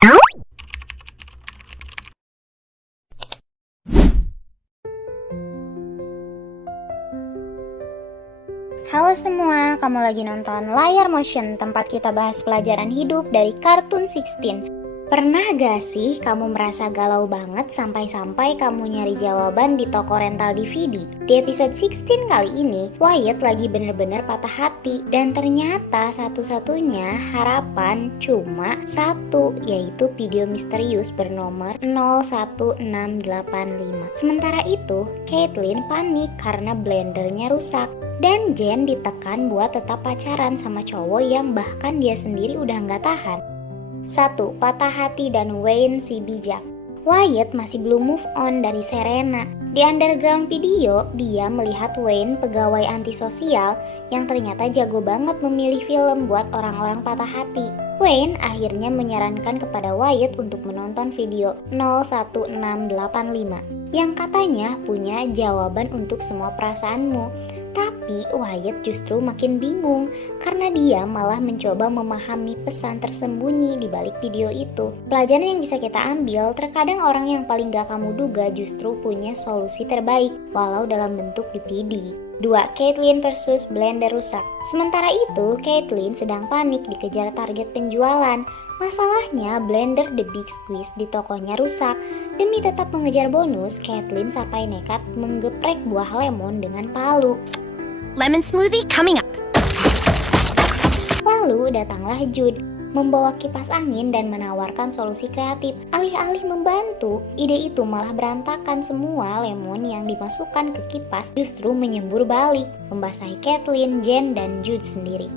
Halo semua, kamu lagi nonton Layar Motion, tempat kita bahas pelajaran hidup dari Kartun 16. Pernah gak sih kamu merasa galau banget sampai-sampai kamu nyari jawaban di toko rental DVD? Di episode 16 kali ini, Wyatt lagi bener-bener patah hati. Dan ternyata satu-satunya harapan cuma satu, yaitu video misterius bernomor 01685. Sementara itu, Caitlin panik karena blendernya rusak. Dan Jen ditekan buat tetap pacaran sama cowok yang bahkan dia sendiri udah nggak tahan. 1. Patah hati dan Wayne si bijak. Wyatt masih belum move on dari Serena. Di underground video, dia melihat Wayne, pegawai antisosial yang ternyata jago banget memilih film buat orang-orang patah hati. Wayne akhirnya menyarankan kepada Wyatt untuk menonton video 01685 yang katanya punya jawaban untuk semua perasaanmu. Tapi Wyatt justru makin bingung karena dia malah mencoba memahami pesan tersembunyi di balik video itu. Pelajaran yang bisa kita ambil, terkadang orang yang paling gak kamu duga justru punya solusi terbaik walau dalam bentuk DVD. 2. Caitlin versus blender rusak. Sementara itu, Caitlin sedang panik dikejar target penjualan. Masalahnya, blender The Big Squeeze di tokonya rusak. Demi tetap mengejar bonus, Caitlin sampai nekat menggeprek buah lemon dengan palu. Lemon smoothie coming up. Lalu datanglah Jude, membawa kipas angin dan menawarkan solusi kreatif. Alih-alih membantu, ide itu malah berantakan. Semua lemon yang dimasukkan ke kipas justru menyembur balik, membasahi Caitlin, Jen, dan Jude sendiri.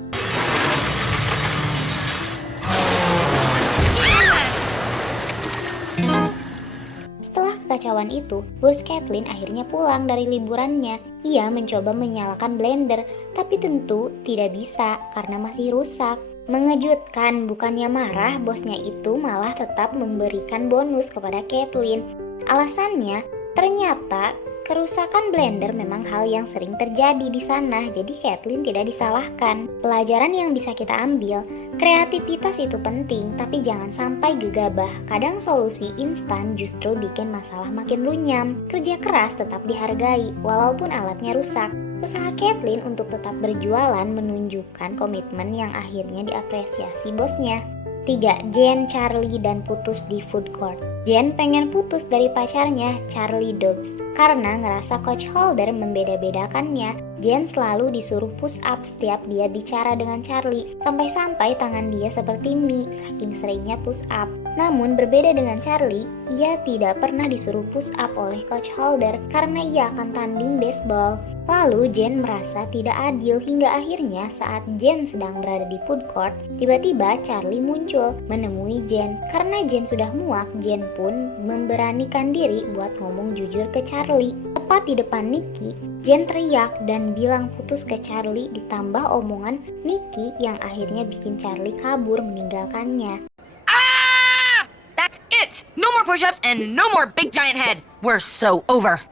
Setelah kekacauan itu, bos Caitlin akhirnya pulang dari liburannya. Ia mencoba menyalakan blender, tapi tentu tidak bisa karena masih rusak. Mengejutkan, bukannya marah, bosnya itu malah tetap memberikan bonus kepada Caitlin. Alasannya, ternyata kerusakan blender memang hal yang sering terjadi di sana, jadi Caitlin tidak disalahkan. Pelajaran yang bisa kita ambil, kreativitas itu penting, tapi jangan sampai gegabah. Kadang solusi instan justru bikin masalah makin runyam. Kerja keras tetap dihargai, walaupun alatnya rusak. Usaha Caitlin untuk tetap berjualan menunjukkan komitmen yang akhirnya diapresiasi bosnya. 3. Jen, Charlie, dan putus di food court. Jen pengen putus dari pacarnya, Charlie Dobbs, karena ngerasa coach Holder membeda-bedakannya. Jen selalu disuruh push up setiap dia bicara dengan Charlie, sampai-sampai tangan dia seperti mie saking seringnya push up. Namun berbeda dengan Charlie, ia tidak pernah disuruh push up oleh coach Holder karena ia akan tanding baseball. Lalu Jen merasa tidak adil hingga akhirnya saat Jen sedang berada di food court, tiba-tiba Charlie muncul menemui Jen. Karena Jen sudah muak, Jen pun memberanikan diri buat ngomong jujur ke Charlie. Tepat di depan Nikki, Jen teriak dan bilang putus ke Charlie ditambah omongan Nikki yang akhirnya bikin Charlie kabur meninggalkannya. Ah! That's it! No more push-ups and no more big giant head. We're so over.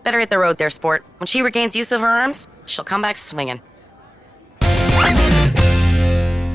Better hit the road there, sport. When she regains use of her arms, she'll come back swinging.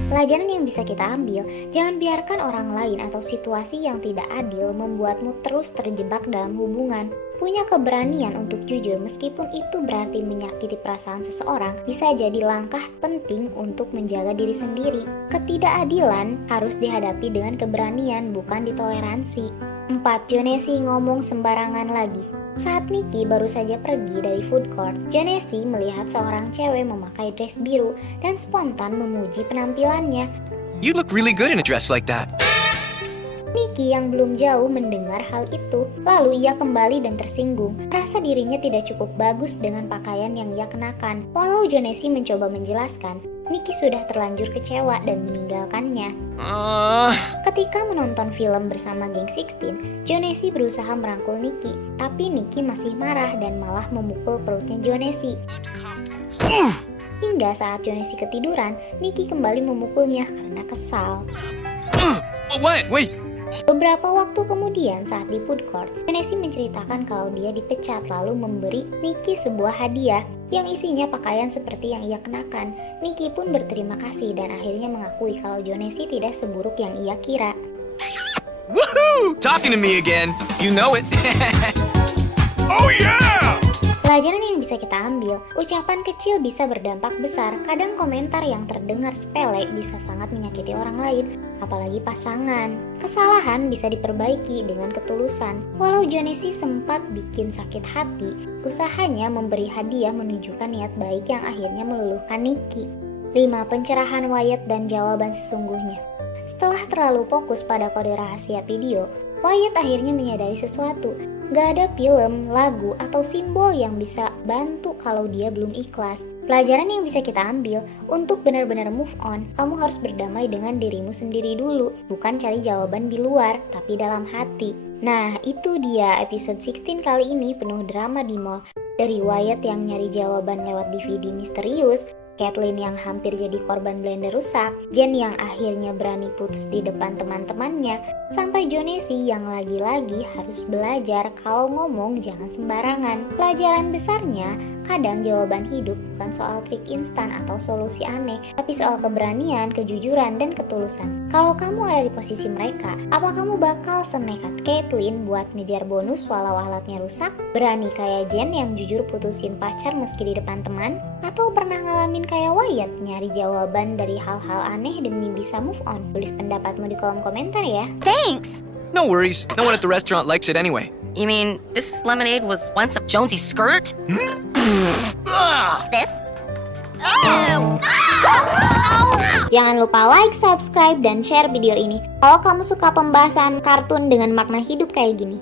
Pelajaran yang bisa kita ambil, jangan biarkan orang lain atau situasi yang tidak adil membuatmu terus terjebak dalam hubungan. Punya keberanian untuk jujur meskipun itu berarti menyakiti perasaan seseorang bisa jadi langkah penting untuk menjaga diri sendiri. Ketidakadilan harus dihadapi dengan keberanian, bukan ditoleransi. 4. Jonesy ngomong sembarangan lagi. Saat Nikki baru saja pergi dari food court, Jonesy melihat seorang cewek memakai dress biru dan spontan memuji penampilannya. You look really good in a dress like that. Nikki yang belum jauh mendengar hal itu, lalu ia kembali dan tersinggung. Rasa dirinya tidak cukup bagus dengan pakaian yang ia kenakan. Walau Jonesy mencoba menjelaskan, Nikki sudah terlanjur kecewa dan meninggalkannya. Ketika menonton film bersama geng 16, Jonesy berusaha merangkul Nikki, tapi Nikki masih marah dan malah memukul perutnya Jonesy. Hingga saat Jonesy ketiduran, Nikki kembali memukulnya karena kesal. Wait. Beberapa waktu kemudian saat di food court, Jonesy menceritakan kalau dia dipecat lalu memberi Nikki sebuah hadiah yang isinya pakaian seperti yang ia kenakan. Nikki pun berterima kasih dan akhirnya mengakui kalau Jonesy tidak seburuk yang ia kira. Woohoo! Talking to me again. You know it. Oh yeah! Pelajaran yang bisa kita ambil, ucapan kecil bisa berdampak besar. Kadang komentar yang terdengar sepele bisa sangat menyakiti orang lain, apalagi pasangan. Kesalahan bisa diperbaiki dengan ketulusan. Walau Jonesy sempat bikin sakit hati, usahanya memberi hadiah menunjukkan niat baik yang akhirnya meluluhkan Nikki. 5. Pencerahan Wyatt dan jawaban sesungguhnya. Setelah terlalu fokus pada kode rahasia video, Wyatt akhirnya menyadari sesuatu. Gak ada film, lagu, atau simbol yang bisa bantu kalau dia belum ikhlas. Pelajaran yang bisa kita ambil, untuk benar-benar move on, kamu harus berdamai dengan dirimu sendiri dulu. Bukan cari jawaban di luar, tapi dalam hati. Nah, itu dia episode 16 kali ini penuh drama di mall. Dari Wyatt yang nyari jawaban lewat DVD misterius, Caitlyn yang hampir jadi korban blender rusak, Jen yang akhirnya berani putus di depan teman-temannya, sampai Jonesy yang lagi-lagi harus belajar kalau ngomong jangan sembarangan. Pelajaran besarnya, kadang jawaban hidup bukan soal trik instan atau solusi aneh, tapi soal keberanian, kejujuran, dan ketulusan. Kalau kamu ada di posisi mereka, apa kamu bakal senekat Caitlyn buat ngejar bonus walau alatnya rusak? Berani kayak Jen yang jujur putusin pacar meski di depan teman? Atau pernah ngalamin kayak Wyatt nyari jawaban dari hal-hal aneh demi bisa move on? Tulis pendapatmu di kolom komentar ya. Thanks! No worries. No one at the restaurant likes it anyway. You mean this lemonade was once up Jonesy's skirt? This? Jangan lupa like, subscribe, dan share video ini kalau kamu suka pembahasan kartun dengan makna hidup kayak gini.